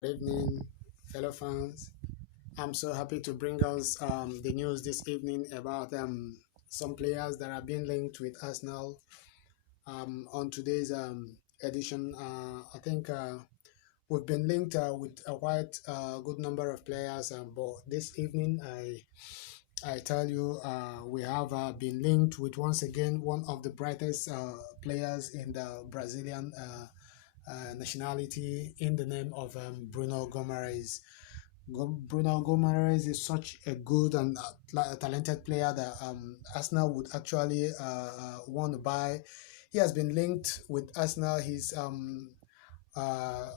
Good evening, fellow fans. I'm so happy to bring us the news this evening about some players that are being linked with Arsenal on today's edition. I think we've been linked with a quite good number of players, but this evening I tell you we have been linked with once again one of the brightest players in the Brazilian nationality in the name of Bruno Gumaraes. Bruno Gumaraes is such a good and talented player that Arsenal would actually want to buy. He has been linked with Arsenal. He's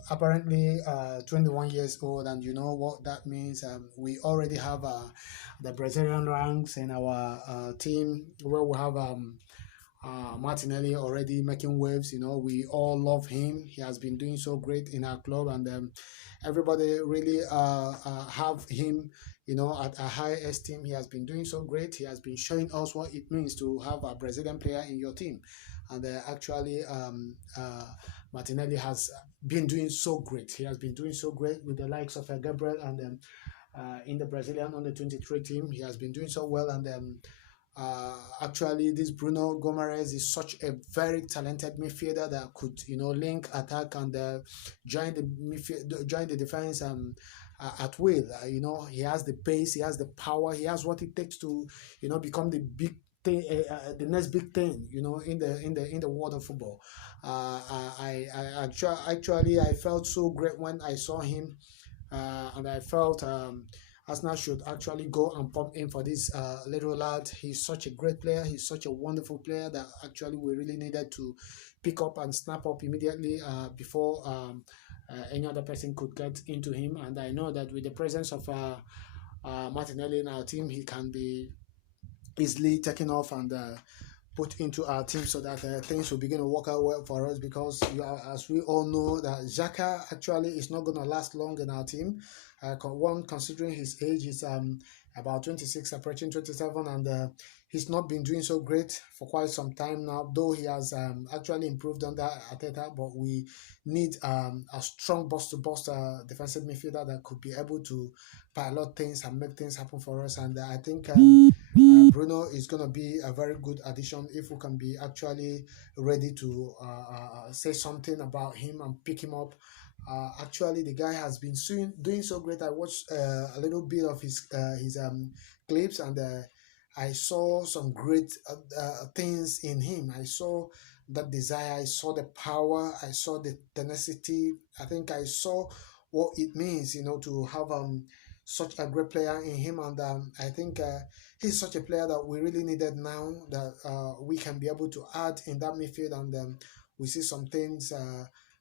apparently 21 years old, and you know what that means. We already have the Brazilian ranks in our team where we have Martinelli already making waves. You know, we all love him. He has been doing so great in our club, and everybody really have him. You know, at a high esteem. He has been doing so great. He has been showing us what it means to have a Brazilian player in your team, and actually, Martinelli has been doing so great. He has been doing so great with the likes of Gabriel and in the Brazilian under 23 team. He has been doing so well, and actually, this Bruno Gomares is such a very talented midfielder that could, you know, link attack and join the midfield, join the defense at will. You know, he has the pace, he has the power, he has what it takes to, you know, become the big thing, the next big thing, you know, in the world of football. Actually I felt so great when I saw him, and I felt Arsenal should actually go and pump in for this little lad. He's such a great player. He's such a wonderful player that actually we really needed to pick up and snap up immediately before any other person could get into him. And I know that with the presence of Martinelli in our team, he can be easily taken off and put into our team so that things will begin to work out well for us, because as we all know that Xhaka actually is not going to last long in our team. One, considering his age is about 26, approaching 27, and he's not been doing so great for quite some time now, though he has actually improved under Ateta, but we need a strong bust-to-bust defensive midfielder that could be able to pilot things and make things happen for us. And I think Bruno is going to be a very good addition if we can be actually ready to say something about him and pick him up. Actually, the guy has been doing so great. I watched a little bit of his clips, and I saw some great things in him. I saw that desire, I saw the power, I saw the tenacity. I think I saw what it means, you know, to have such a great player in him, and I think he's such a player that we really needed now, that we can be able to add in that midfield, and we see some things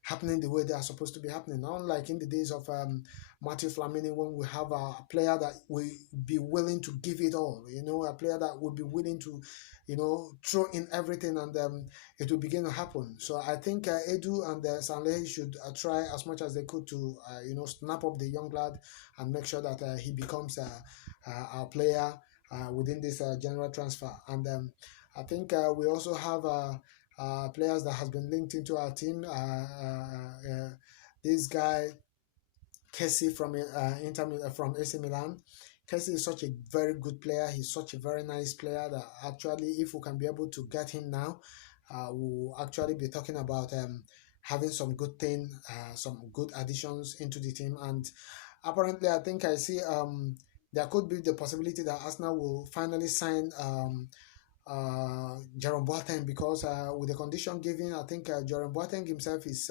happening the way they are supposed to be happening. Unlike in the days of Matthew Flamini, when we have a player that will be willing to give it all, you know, a player that will be willing to, you know, throw in everything, and it will begin to happen. So I think Edu and Sanlehi should try as much as they could to, you know, snap up the young lad and make sure that he becomes a player within this general transfer. And I think we also have players that has been linked into our team. This guy Kessie from from AC Milan. Kessie is such a very good player. He's such a very nice player that actually, if we can be able to get him now, we'll actually be talking about having some good thing, some good additions into the team. And apparently, I think I see there could be the possibility that Arsenal will finally sign Jerome Boateng, because with the condition given, I think Jerome Boateng himself is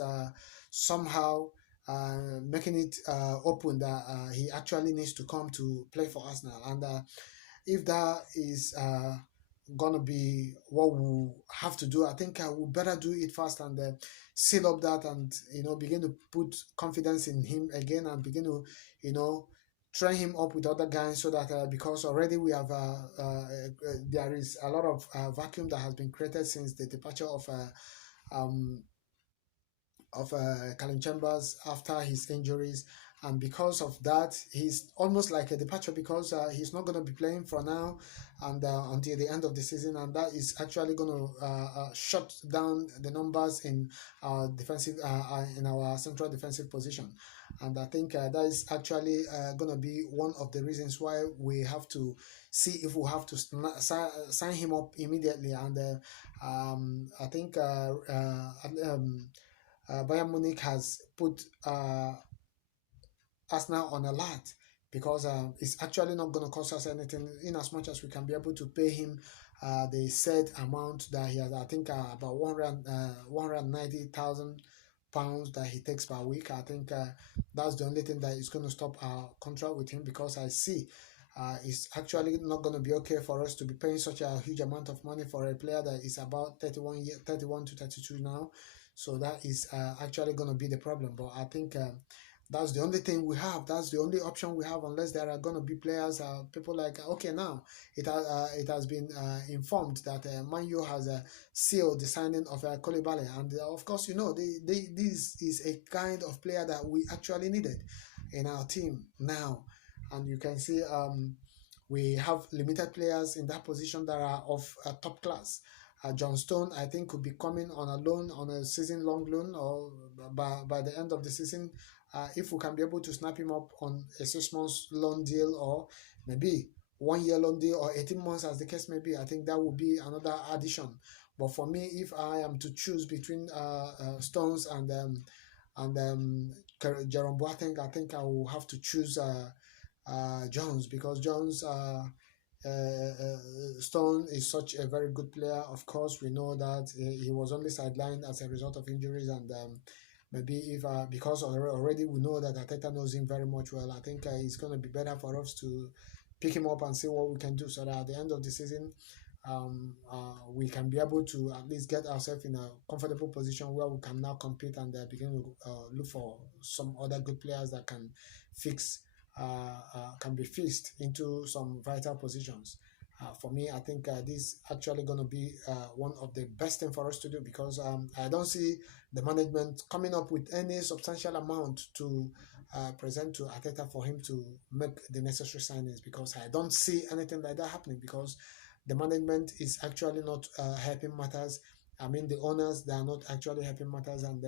somehow making it open that he actually needs to come to play for Arsenal. And if that is gonna be what we have to do, I think we better do it fast and seal up that, and you know, begin to put confidence in him again, and begin to, you know, train him up with other guys, so that because already we have there is a lot of vacuum that has been created since the departure um, of Callum Chambers after his injuries. and because of that, he's almost like a departure because he's not going to be playing for now and until the end of the season, and that is actually going to shut down the numbers in our defensive in our central defensive position. And I think that is actually going to be one of the reasons why we have to see if we have to sign him up immediately. And I think Bayern Munich has put Arsenal on alert because it's actually not going to cost us anything in as much as we can be able to pay him the said amount that he has. I think about 190,000 pounds that he takes per week. I think that's the only thing that is going to stop our contract with him, because I see it's actually not going to be okay for us to be paying such a huge amount of money for a player that is about 31 to 32 now. So that is actually going to be the problem. But I think that's the only thing we have. That's the only option we have, unless there are going to be players, people like, okay, now it has been informed that Man U has sealed the signing of Koulibaly. And of course, you know, this is a kind of player that we actually needed in our team now. And you can see we have limited players in that position that are of top class. John Stone, I think, could be coming on a loan, on a season-long loan, or by the end of the season, if we can be able to snap him up on a 6 month loan deal, or maybe 1 year loan deal, or 18 months as the case may be. I think that would be another addition. But for me, if I am to choose between Stones and Jerome Boateng, I think I will have to choose Jones, because Jones Stone is such a very good player. Of course, we know that he was only sidelined as a result of injuries, and maybe if because already we know that Arteta knows him very much well, I think it's going to be better for us to pick him up and see what we can do, so that at the end of the season we can be able to at least get ourselves in a comfortable position where we can now compete and begin to look for some other good players that can can be fixed into some vital positions. For me, I think this actually going to be one of the best thing for us to do, because I don't see the management coming up with any substantial amount to present to Arteta for him to make the necessary signings, because I don't see anything like that happening, because the management is actually not helping matters. I mean, the owners, they are not actually helping matters, and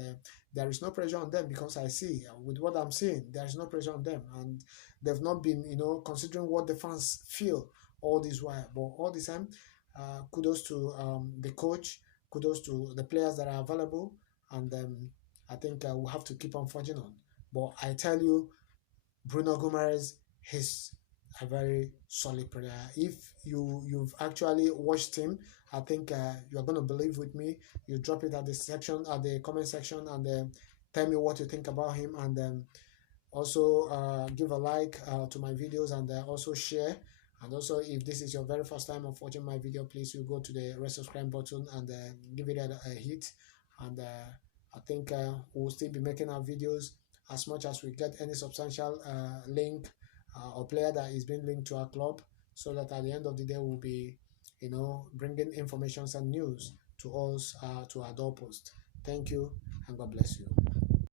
there is no pressure on them, because I see with what I'm seeing, there is no pressure on them, and they've not been, considering what the fans feel all this while. But all the time, kudos to the coach, kudos to the players that are available, and I think we'll have to keep on forging on. But I tell you, Bruno Gumaraes, he's a very solid player. If you've actually watched him, I think you're going to believe with me. You drop it at the comment section, and tell me what you think about him, and also give a like to my videos, and also share. And also, if this is your very first time of watching my video, please you go to the red subscribe button and give it a hit. And I think we'll still be making our videos as much as we get any substantial link or player that is being linked to our club, so that at the end of the day we'll be, bringing information and news to us to our doorpost. Thank you, and God bless you.